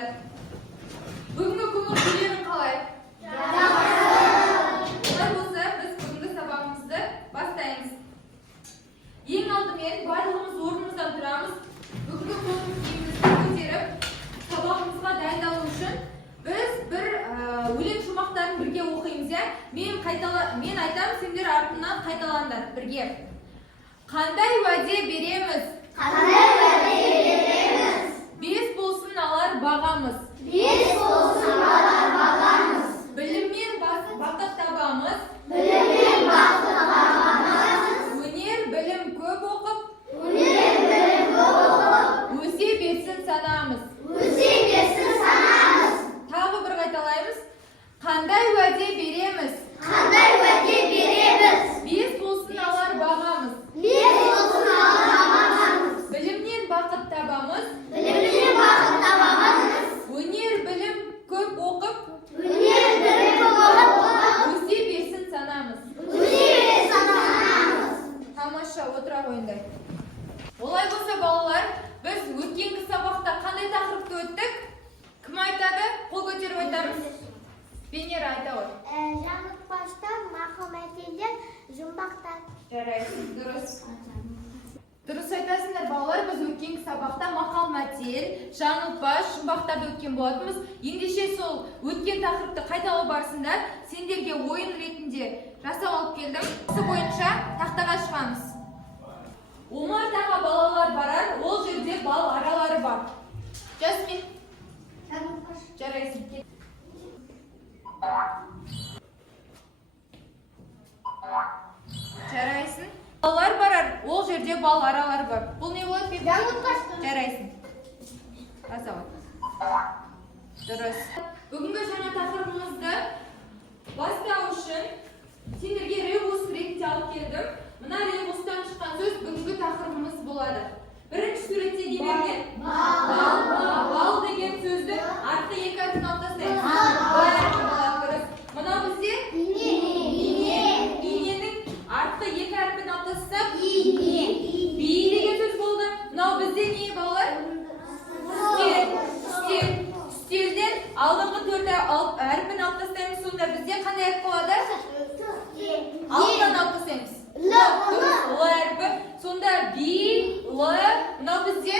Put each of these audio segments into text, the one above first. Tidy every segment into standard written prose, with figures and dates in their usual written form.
Жақсылаңдар. Бүгінгі күннің күндерің қалай? Олай болса, біз бүгінгі сабағымызды бастаймыз. Ең алдымен барлығымыз орнымыздан тұрамыз. Бүгінгі көңіл күйімізді көтеріп, сабағымызға дайындалу үшін біз бір өлең шумақтарын бірге оқимыз. Мен айтам, сендер артынан қайталаңдар бірге. Қандай уәде береміз? Бес болсын алар бағамыз. Біліммен бақыт табамыз. Өнер білім көп оқып, өсе берсін санамыз. Тағы бір қайталаймыз. Қандай уәде береміз? Бес болсын алар бағамыз. Білімнен бақыт табамыз. Өнер білім көп оқып, өсе берсін санамыз. Тамаша, отыра қойыңдар. Олай болса, балалар, біз өткен сабақта қандай тақырыпты өттік? Кім айтады? Қол көтеріп айтамыз. Венера айта ғой. Жаңылтпаштан мақал мәтелдер, жұмбақтар. Жарайсыз, дұрыс. Дұрыс айтасыңдар, балалар, біз өткен сабақта мақал мәтел, жаңылтпаш, жұмбақтарды өткен болатынбыз. Ендеше сол өткен тақырыпты қайталау барысында сендерге ойын ретінде жасап алып келдім. Осы бойынша тақтаға шығамыз. Омартаға балалар барар, ол жерде бал аралары бар. Жасмин. Жарайсың. Жарайсың. Балалар барар, ол жерде бал аралары бар. Бұл не болады? Жарайсың. Дұрыс. Бүгінгі жаңа тақырыбымызды бастау үшін сендерге ребус ретінде алып келдім. Мына ребустан шыққан сөз бүгінгі тақырыбымыз болады. Бірінші суретте не берген? Бал деген сөзді артқы екі әрпін алып тастаймыз. Мынау бізде иненің артқы екі әрпін алып тастап би деген сөз болды. Мынау бізде не балалар? Үстелден алдыңғы төрт әрпін алып тастаймыз. Сонда бізде қандай әріп болады? Алдынан алып тастаймыз. Л әрпі. Сонда би, л. Мынау бізде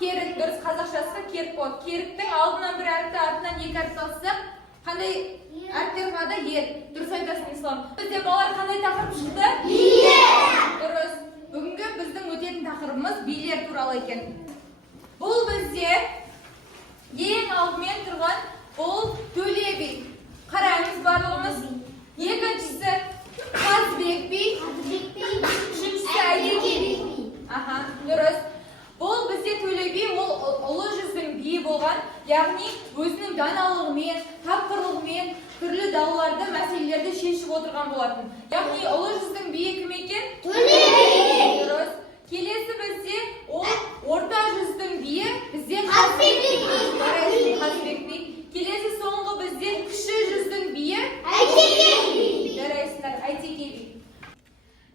керік. Дұрыс, қазақшасы керік болады. Керіктің алдынан бір әріпті, артынан екі әріпті алсақ, қандай әріптер қалады? Ер. Дұрыс айтасың, Ислам. Бізде балалар қандай тақырып шықты? Билер. Дұрыс. Бүгінгі біздің өтетін тақырыбымыз билер туралы екен. Бұл бізде ең алдымен тұрған бұл төле би. Қараймыз барлығымыз. Екіншісі Қазбек би. Үшіншісі Әйеке би. Дұрыс. Бұл бізде төле би, ол ұлы жүздің биі болған, яғни өзінің даналығымен, тапқырлығымен түрлі дауларды, мәселелерді шешіп отырған болатын. Яғни ұлы жүздің биі кім екен? Төле би. Дұрыс. Келесі бізде ол орта жүздің биі, бізде Қазбек би. Келесі соңғы бізде кіші жүздің биі Әйтеке би. Жарайсыңдар, Әйтеке би.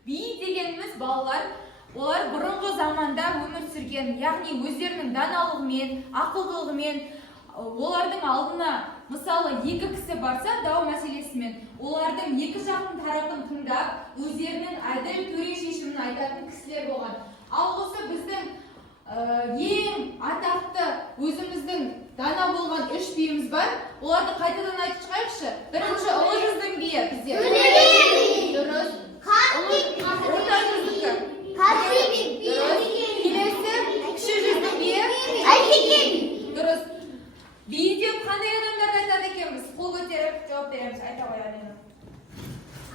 Би дегеніміз балалар, олар бұрынғы заманда өмір сүрген, яғни өздерінің даналығымен, ақылдылығымен, олардың алдына мысалы екі кісі барса дау мәселесімен, олардың екі жақтың тарапын тыңдап, өздерінің әділ төре шешімін айтатын кісілер болған. Ал осы біздің ең атақты өзіміздің дана болған үш биіміз бар. Оларды қайтадан айтып шығайықшы. Бірінші ұлы жүздің биі бізде. Дұрыс. Орта жүздікі. Келесі кіші жүздің биі Әйтеке би. Дұрыс. Би деп қандай адамдарды айтады екенбіз? Қол көтеріп жауап береміз. Айта қояйын.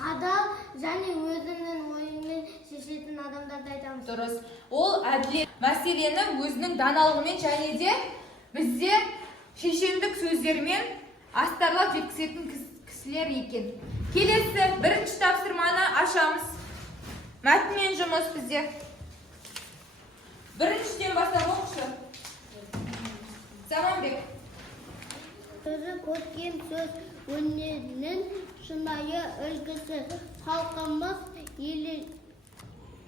Адал және өзінің ойымен шешетін адамдарды айтамыз. Дұрыс. Ол әділет мәселені өзінің даналығымен және де бізде шешендік сөздермен астарлап жеткізетін кісілер екен. Келесі бірінші тапсырманы ашамыз. Мәтінмен жұмыс бізде. Біріншіден бастап оқышы. Заманбек. Сөзі көркем сөз өнерінің шынайы үлгісі. Халқымыз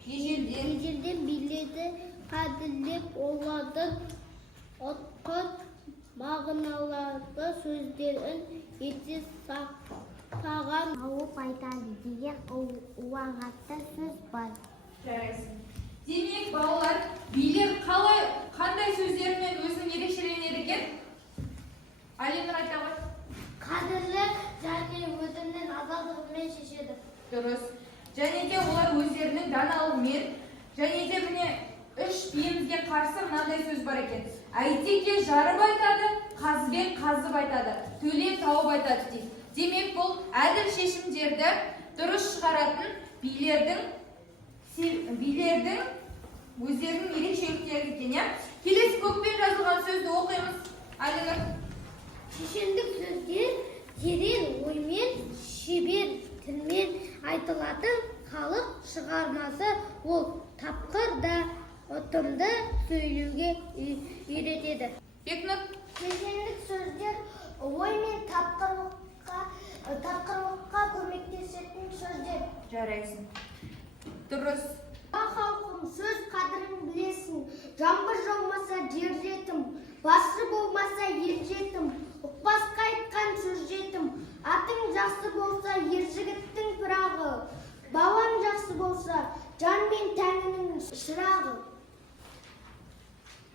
ежелден биледі, қадірлеп олардың Отқыт мағыналарды сөздерін ете сақтаған алып айтады деген ұлағатты сөз бар. Жарайсың. Демек, балалар, билер қандай сөздерімен өзін ерекшеленеді екен? Алинұр айта ғой. Қадірлі және өзінің адалдығымен шешеді. Дұрыс. Және де олар өздерінің даналығымен, және де міне үш биімізге қарсы мынандай сөз бар екен. Әйтеке жарып айтады, қазбек қазып айтады, төле тауып айтады дейді. Демек, бұл әділ шешімдерді дұрыс шығаратын билердің өздерінің ерекшеліктері екен. Келесі көкпен жазылған сөзді оқимыз. Алинұр. Шешендік сөздер терең оймен, шебер тілмен айтылатын халық шығармасы. Ол тапқыр да ұтымды сөйлеуге үйретеді. Бекнұр. Шешендік сөздер ой мен тапқырлыққа көмектесетін сөздер. Жарайсың. Дұрыс. Халқым, сөз қадірін білесің, жаңбыр жаумаса жер жетім, басы болмаса ел жетім, ұқпасқа айтқан сөз жетім. Атың жақсы болса ер жігіттің пырағы, балаң жақсы болса жан мен тәнінің шырағы.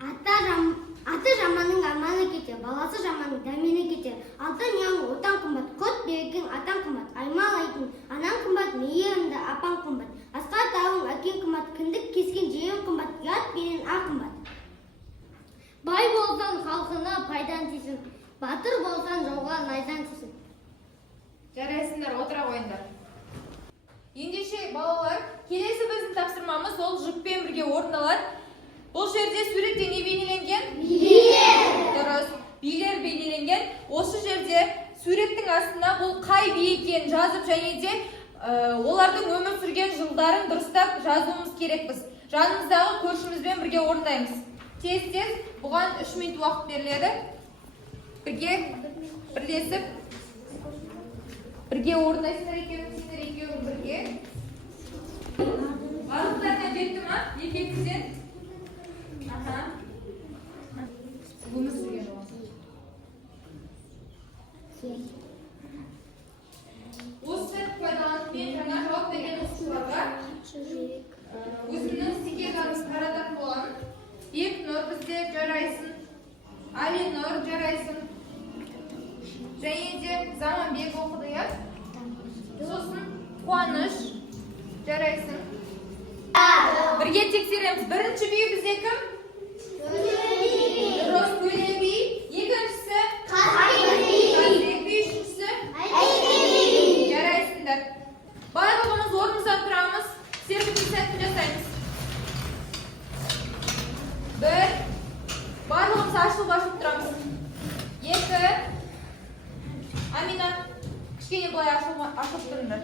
Аты жаманның арманы кетер, баласы жаманның дәмені кетер. Алтын яңы отан қымбат, қот берген атан қымбат, аймалайтын анан қымбат, мейірімді апан қымбат. Асқар тауың әкең қымбат, кіндік кескен жең қымбат, ұят бенен ақ қымбат. Бай болсан халқына пайдан тисін, батыр болсан жауға найзан тисін. Жарайсыңдар, отыра қойыңдар. Ендеше балалар, келесі біздің тапсырмамыз ол жұппен бірге орындалады. Бұл жерде суретте не бейнеленген? Билер! Дұрыс, билер бейнеленген. Осы жерде суреттің астына бұл қай би екенін жазып және де олардың өмір сүрген жылдарын дұрыстап жазуымыз керекпіз. Жанымыздағы көршімізбен бірге орындаймыз. Тез-тез бұған 3 минут уақыт беріледі. Бірге орындайсыңдар екенін, сендер екеуің бірге. Барлықтарына жетті ма? Екеуіңізден? Өмір сүрген жолы. Осы пайдаланып жаңа жауап берген оқушыларға өзімнің стикерлерімді тарататын боламын. Бекнұр бізде жарайсың, Алинұр жарайсың, және де Заманбек оқыды, иә? Сосын Қуаныш жарайсың. Бірге тексереміз. Бірінші би бізде кім? Дұрыс, Төле би. Екіншісі? Қазбек би. Үшіншісі? Жарайсыңдар. Барлығымыз орнымыздан тұрамыз. Серпінді сәтін жасаймыз. Бір. Барлығымыз ашылып тұрамыз. Екі. Амина, кішкене былай ашылып тұрыңдар.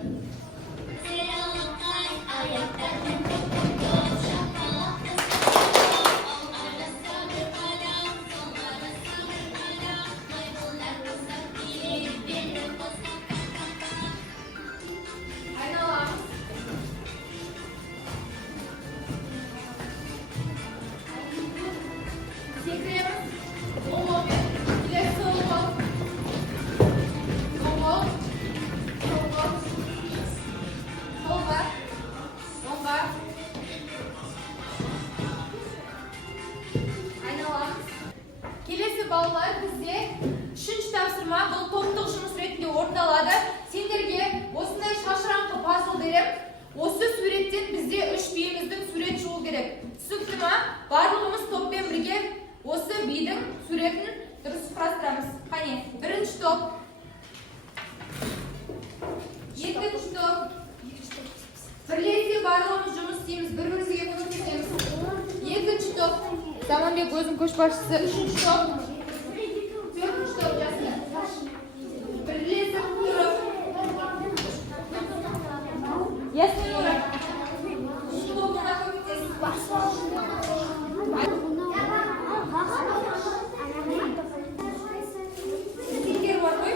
Балалар, бізде үшінші тапсырма бұл топтық жұмыс ретінде орындалады. Сендерге осындай шашыраңқы пазл берем. Осы суреттен бізде үш биіміздің сурет шығу керек. Түсінікті ма? Барлығымыз топпен бірге осы бидің суретін дұрыс құрастырамыз. Қане, бірінші топ, екінші топ. Бірлесе барлығымыз жұмыс істейміз, бір-бірімізге көмектесеміз. Екінші топ, Заманбек өзінің көшбасшысы. Үшінші топ. Бірлесіп тұрып. Ясмен ұрып. Үшінші тобына көмектесіп. Сендер бар ғой?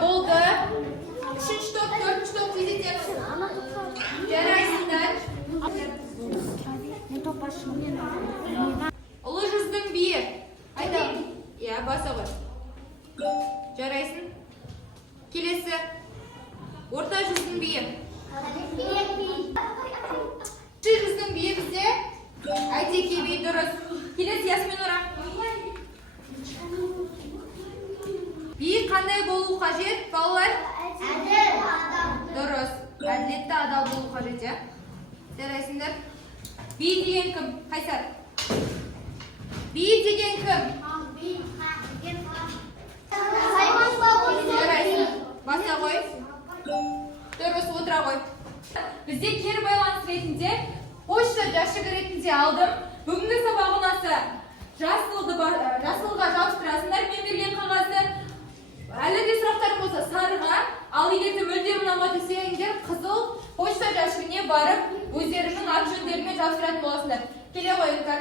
Болды. Үшінші топ, төртінші топ кезетеміз. Жарайсыңдар. Халиджа. Жарайсыңдар. Би деген кім? Қайсар. Би деген кім? Жарайсың. Баса қой. Дұрыс отыра қой. Бізде кері байланыс ретінде, почта жәшігі ретінде алдым. Бүгінгі сабақ ұнаса жасылға жабыстырасыңдар мен берген қағазды. Әлі де сұрақтар болса сарыға, ал егер де мүлдем ұнамай десеңдер қызыл почта жәшігіне барып өздерінің ат жөндерімен жабыстыратын боласыңдар. Келе қойыңдар.